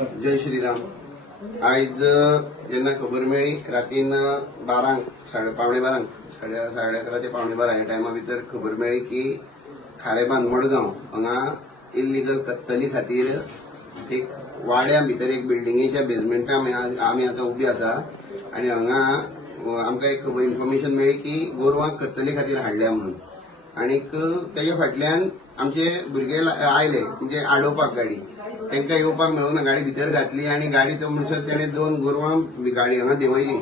जय श्रीराम. आयज जेन्ना खबर मेळ्ळी रातीन 12 पावणे 12 साडे 11 ते पावणे 12 ह्या टायमा भितर खबर मेळ्ळी की खारेबांद मडगांव हांगा इल्लीगल कत्तली खातीर एक वाड्या भितर एक बिल्डिंगेच्या बेजमेंटान आमी आतां उबी आसा आनी हांगा आमकां एक इन्फॉर्मेशन मेळ्ळी की गोरवांक कत्तले खातीर हाडल्या म्हणून. आनीक तेजे फाटल्यान आमचे भुरगे आयले म्हणजे आडोवपाक गाडी. तांकां येवपाक मेळूना, गाडी भितर घातली आनी गाडी तो म्हणसर तेणे 2 गोरवां गाडी हांगा देंवयली.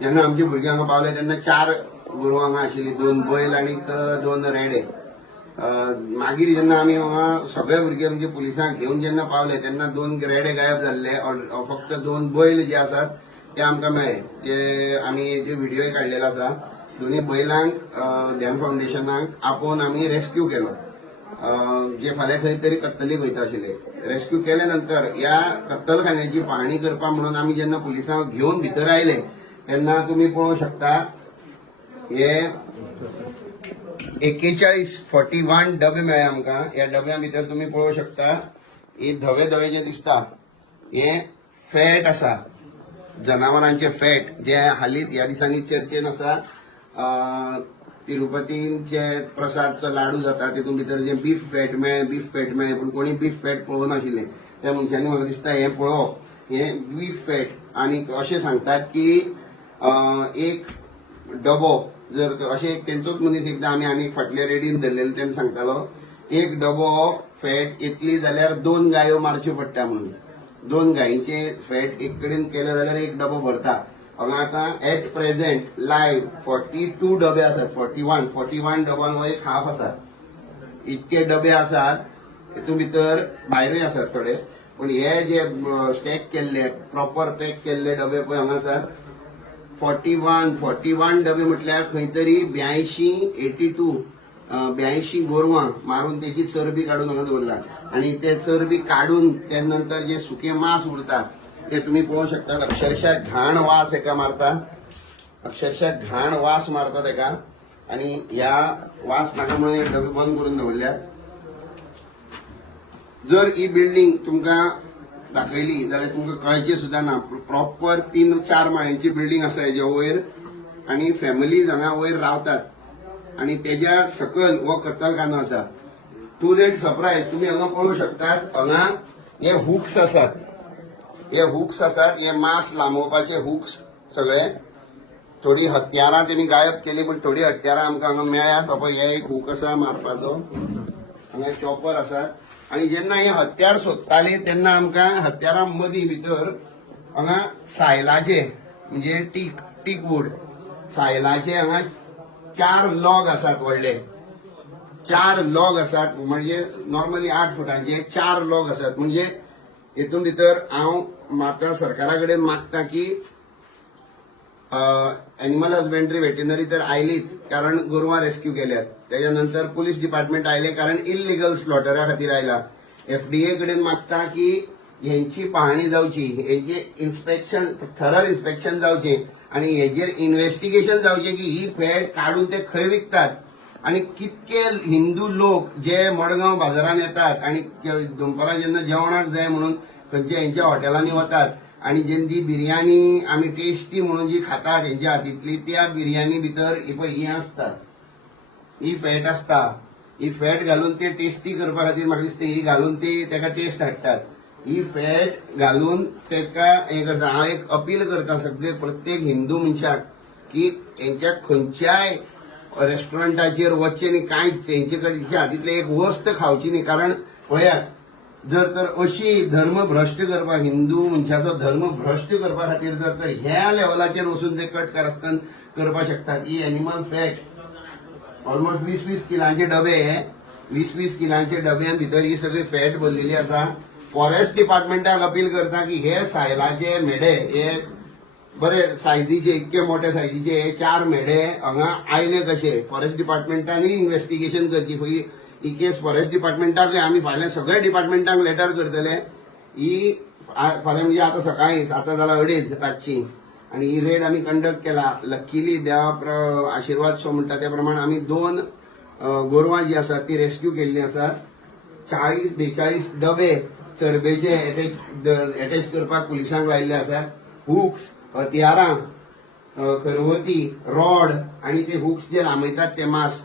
जेन्ना आमचे भुरगे हांगा पावले तेन्ना 4 गोरवां हांगा आशिल्लीं, 2 बैल आनीक 2 रेडे. मागीर जेन्ना आमी हांगा सगळे भुरगे म्हणजे पुलिसांक घेवन जेन्ना पावले तेन्ना 2 रेडे गायब जाल्ले. फक्त 2 बैल जे आसात ते आमकां मेळ्ळे, जे आमी जे व्हिडिओ काडलेलो आसा. दोन्ही बैलांक ध्यान फाउंडेशनाक आपोवन आमी रेस्क्यू केलो, जे फाल्यां खंय तरी कत्तलीक वयता आशिल्ले. रेस्क्यू केले नंतर ह्या कत्तलखान्याची पाहणी करपा म्हणून आमी जेन्ना पुलिसांक घेवन भितर आयले तेन्ना तुमी पळोवंक शकता हे 41 डबे मेळ्ळे आमकां. ह्या डब्या भितर तुमी पळोवंक शकता हे धवे धवे जे दिसता हे फॅट आसा, जनावरांचे फॅट, जे हालींच ह्या दिसांनी चर्चेन आसा. तिरुपतीचे प्रसादचो लाडू जाता तितून भितर जे बीफ फॅट मेळ्ळे पूण कोणी बीफ फॅट पळोवंक नाशिल्ले. त्या मनशांनी म्हाका दिसता हें पळोवप, हें बीफ फॅट. आनी अशें सांगतात की एक डबो जर अशें तेंचोच मनीस एकदां आमी आनी फाटले रेडीन धरलेले तेन्ना सांगतालो एक डबो फॅट येतली जाल्यार 2 गायो मारच्यो पडटा म्हणून. 2 गायीचे फॅट एक कडेन केले जाल्यार एक डबो भरता. हांगा आतां एट प्रेझेंट लायव्ह 42 डबे आसात. 41 डबान हो एक हाफ आसा. इतके डबे आसात, तितून भितर भायरूय आसात थोडे, पूण हे जे स्टॅक केल्ले प्रॉपर पॅक केल्ले डबे पळय हांगा आसात 41 डबे म्हटल्यार खंय तरी 82 गोरवां मारून तेची चरबी काडून हांगा दवरला. आनी ते चरबी काडून ते नंतर जे सुकें मांस उरता ते तुम्ही पळोवंक शकता. अक्षरशः घाण वास हेका मारता, घाण वास मारता तेका. आनी ह्या वास नाका म्हणून एक डबे बंद करून दवरल्या. जर ही बिल्डिंग तुमकां दाखयली जाल्यार तुमकां कळचे सुद्धा ना. प्रॉपर 3-4 माळ्यांची बिल्डिंग आसा हेजे वयर आनी फॅमिलीज हांगा वयर रावतात. आनी तेज्या सकयल हो कत्तलखानो आसा. टू देट सरप्रायज तुम्ही हांगा पळोवंक शकतात. हांगा हे हुक्स आसात, हे मांस लांबोवपाचे हुक्स सगळे. थोडी हत्यारां तेणी गायब केली पूण थोडी हत्यारां आमकां हांगा मेळ्ळ्यात. पळय हे एक हुक आसा मारपाचो, हांगा चॉपर आसा. आनी जेन्ना हे हत्यार सोदताले तेन्ना आमकां हत्यारां मदीं भितर हांगा सायलाचे म्हणजे टीक वूड सायलाचे हांगा 4 लॉग आसात. व्हडले 4 लॉग आसात, म्हणजे नॉर्मली 8 फुटांचे 4 लॉग आसात. म्हणजे हेतून भितर हांव माता सरकारा कडेन मागता की एनिमल हजबेंड्री वेटेनरी तर आयलीच कारण गोरवां रेस्क्यू केल्यात. त्याच्या नंतर पुलीस डिपार्टमेंट आयले कारण इल्लिगल स्लॉटरा खातीर आयला. FDA कडेन मागता की हेंची पाहणी जावची, हेचे इन्स्पेक्शन थरर इन्स्पेक्शन जावचें आनी हेजेर इन्व्हेस्टिगेशन जावचें की ही फॅट काडून ते खंय विकतात आनी कितके हिंदू लोक जे मडगांव बाजारात येतात आनी दनपारां जेन्ना जेवणाक जाय म्हणून खंयच्या हेंच्या हॉटेलांनी वतात आनी जेन्ना बिर्याणी आमी टेस्टी म्हणून जी खातात हेंच्या हातींतली त्या बिर्याणी भितर ही आसता, ही फॅट आसता. ही फॅट घालून ते टेस्टी करपा खातीर म्हाका दिसता ही घालून ते तेका टेस्ट हाडटात. ही फॅट घालून तेका हें करता. हांव एक अपील करता सगळे प्रत्येक हिंदू मनशाक की हेंच्या खंयच्याय रेस्टॉरंटाचेर वचचें न्ही, कांयच हेंचे कडच्या हातींतले एक वस्त खावची न्ही. कारण पळयात जर तर अशी धर्म भ्रश्ट करपाक हिंदू मनशाचो धर्म भ्रश्ट करपा खातीर जर तर ह्या लेवलाचेर वचून ते कट कारस्थान करपाक शकतात. ही एनिमल फॅट ऑलमोस्ट 20-20 किलांचे डबे, 20-20 किलांचे डब्यान भितर ही सगळी फॅट भरलेली आसा. फॉरेस्ट डिपार्टमेंटाक अपील करता की हे सायलाचे मेढे हे बरे सायझीचे इतके मोठे सायझीचे हे 4 मेढे हांगा आयले कशे. फॉरेस्ट डिपार्टमेंटांनी इन्व्हेस्टिगेशन करची. ही केस फॉरेस्ट डिपार्टमेंटाक आमी फाल्यां सगळ्या डिपार्टमेंटांक लेटर करतले. ही फाल्यां म्हणजे आतां सकाळीं आतां जाल्यार 2:30 रातची आनी ही रेड आमी कंडक्ट केला. लकीली देवा आशिर्वाद सो म्हणटा त्या प्रमाणे आमी 2 गोरवां जी आसात ती रेस्क्यू केल्ली आसात. 40-42 डबे चरबेचे अटॅच करपाक पुलिसांक लायिल्ले आसा. हुक्स, हथियारां, खरवती, रॉड आणि ते हुक्स जे लांबयतात ते मास,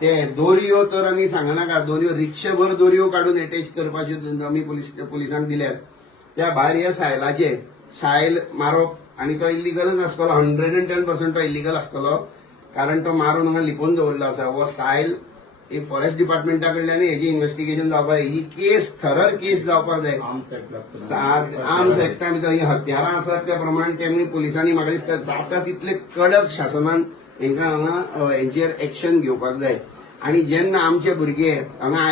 ते दोरयो तर आनी सांगनाका, दोरयो रिक्षाभर दोरयो काढून अटॅच करपाच्यो आमी पुलिसांक दिल्यात. त्या भायर हे सायलाचे सायल मारप आनी तो इल्लिगलच आसतलो, 110% तो इल्लिगल आसतलो, कारण तो मारून हांगा लिपोवन दवरलो आसा. हो सायल ही फॉरेस्ट डिपार्टमेंटा कडल्यान हेजी इन्व्हेस्टिगेशन जावपाक जाय. ही केस थरर केस जावपाक जाय. आर्म्स एक्टा भितर ही हत्यारां आसात त्या प्रमाण तेमी पुलिसांनी म्हाका दिसता जाता तितले कडक शासनान हेंकां हांगा हेंचेर एक्शन घेवपाक जाय. आनी जेन्ना आमचे भुरगे हांगा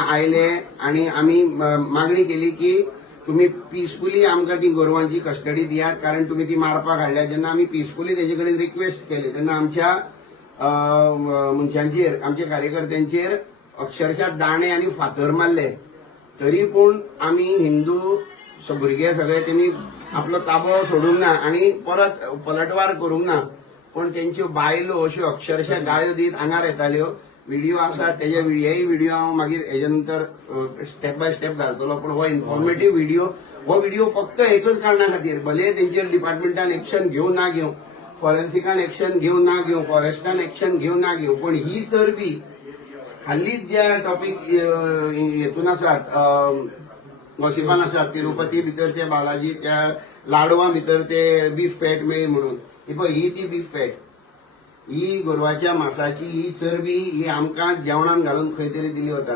आयले आनी आमी मागणी केली की तुम्ही पीसफुली आमकां ती गोरवांची कस्टडी दियात, कारण तुम्ही ती मारपाक हाडल्या. जेन्ना आमी पीसफुली तेजे कडेन रिक्वेस्ट केली तेन्ना आमच्या मनशांचेर, आमच्या कार्यकर्त्यांचेर अक्षरशः दाणे आनी फातर मारले. तरी पूण आमी हिंदू भुरगे सगळे तेमी आपलो ताबो सोडूंक ना आनी परत पलटवार करूंक ना. पण तेंच्यो बायलो अश्यो अक्षरशः गाळ्यो दीत आंगार येताल्यो. व्हिडिओ आसात, तेजे हेय व्हिडिओ हांव मागीर हेजे नंतर स्टेप बाय स्टेप घालतलो. पण हो इन्फॉर्मेटिव्ह व्हिडिओ फक्त एकच कारणां खातीर, भले तेंचेर डिपार्टमेंटान एक्शन घेवं ना घेवं, फॉरेन्सिकान एक्शन घेवं ना घेवं, फॉरेस्टान एक्शन घेवं ना घेवं, पण ही चरबी हालींच ज्या टॉपिक हेतून आसात, वॉसिफान आसात, तिरुपती भितर ते बालाजी त्या लाडवां भितर ते बीफ फॅट मेळ्ळी म्हणून, ही ती बीफ फॅट, ही गोरवाच्या मांसाची ही चरबी ही आमकां जेवणान घालून खंय तरी दिली वता.